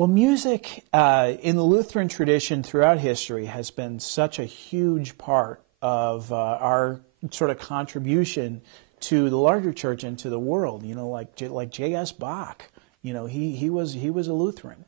Well, music in the Lutheran tradition throughout history has been such a huge part of our sort of contribution to the larger church and to the world. You know, like J.S. Bach. You know, he was a Lutheran,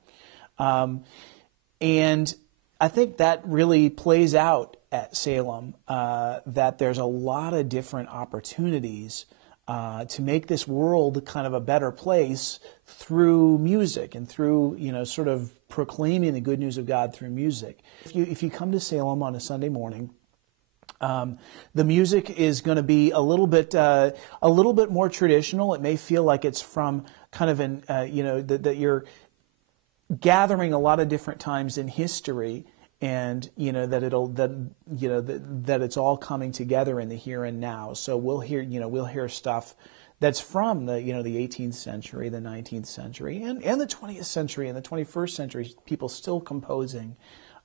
and I think that really plays out at Salem. That there's a lot of different opportunities to make this world kind of a better place through music and through, you know, sort of proclaiming the good news of God through music. If you come to Salem on a Sunday morning, the music is going to be a little bit more traditional. It may feel like it's from kind of an that you're gathering a lot of different times in history, and that it's all coming together in the here and now. So we'll hear stuff that's from the 18th century, the 19th century, and the 20th century and the 21st century. People still composing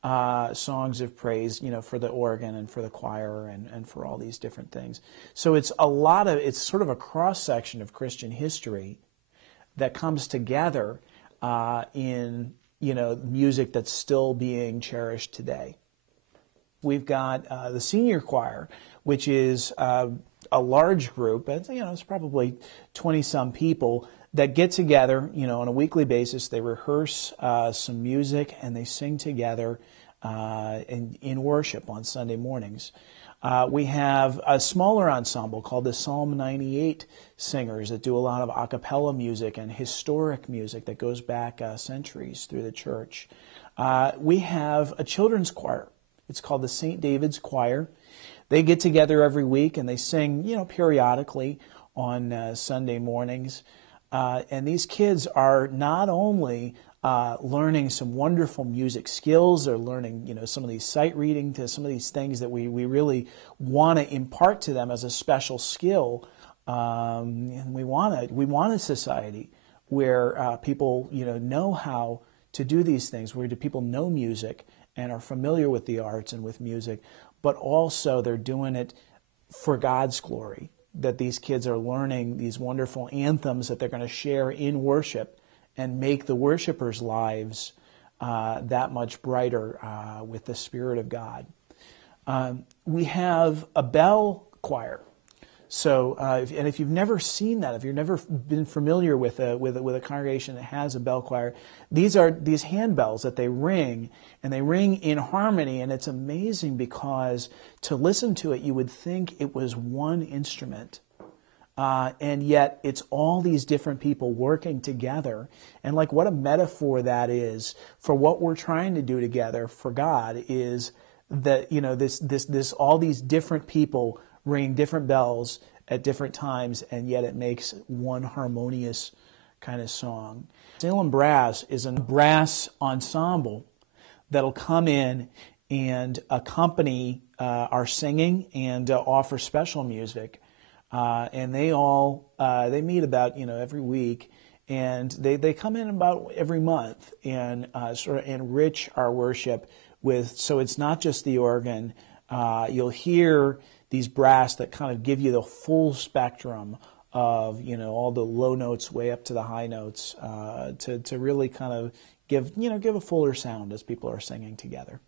songs of praise, for the organ and for the choir and for all these different things. So it's sort of a cross section of Christian history that comes together in music that's still being cherished today. We've got the senior choir, which is a large group. It's probably 20-some people that get together, on a weekly basis. They rehearse some music and they sing together in worship on Sunday mornings. We have a smaller ensemble called the Psalm 98 singers that do a lot of a cappella music and historic music that goes back centuries through the church. We have a children's choir. It's called the St. David's Choir. They get together every week and they sing, periodically on Sunday mornings. And these kids are not only learning some wonderful music skills, they're learning, some of these sight reading, to some of these things that we really want to impart to them as a special skill. And we want a society where people, know how to do these things, where do people know music and are familiar with the arts and with music, but also they're doing it for God's glory, that these kids are learning these wonderful anthems that they're going to share in worship and make the worshipers' lives that much brighter with the Spirit of God. We have a bell choir. So, if you've never seen that, if you've never been familiar with a congregation that has a bell choir, these are these handbells that they ring, and they ring in harmony, and it's amazing because to listen to it, you would think it was one instrument. And yet it's all these different people working together. And like what a metaphor that is for what we're trying to do together for God, is that, this all these different people ringing different bells at different times, and yet it makes one harmonious kind of song. Salem Brass is a brass ensemble that'll come in and accompany our singing and offer special music. And they meet about every week, and they come in about every month and sort of enrich our worship with. So it's not just the organ. You'll hear these brass that kind of give you the full spectrum of all the low notes way up to the high notes to really kind of give a fuller sound as people are singing together.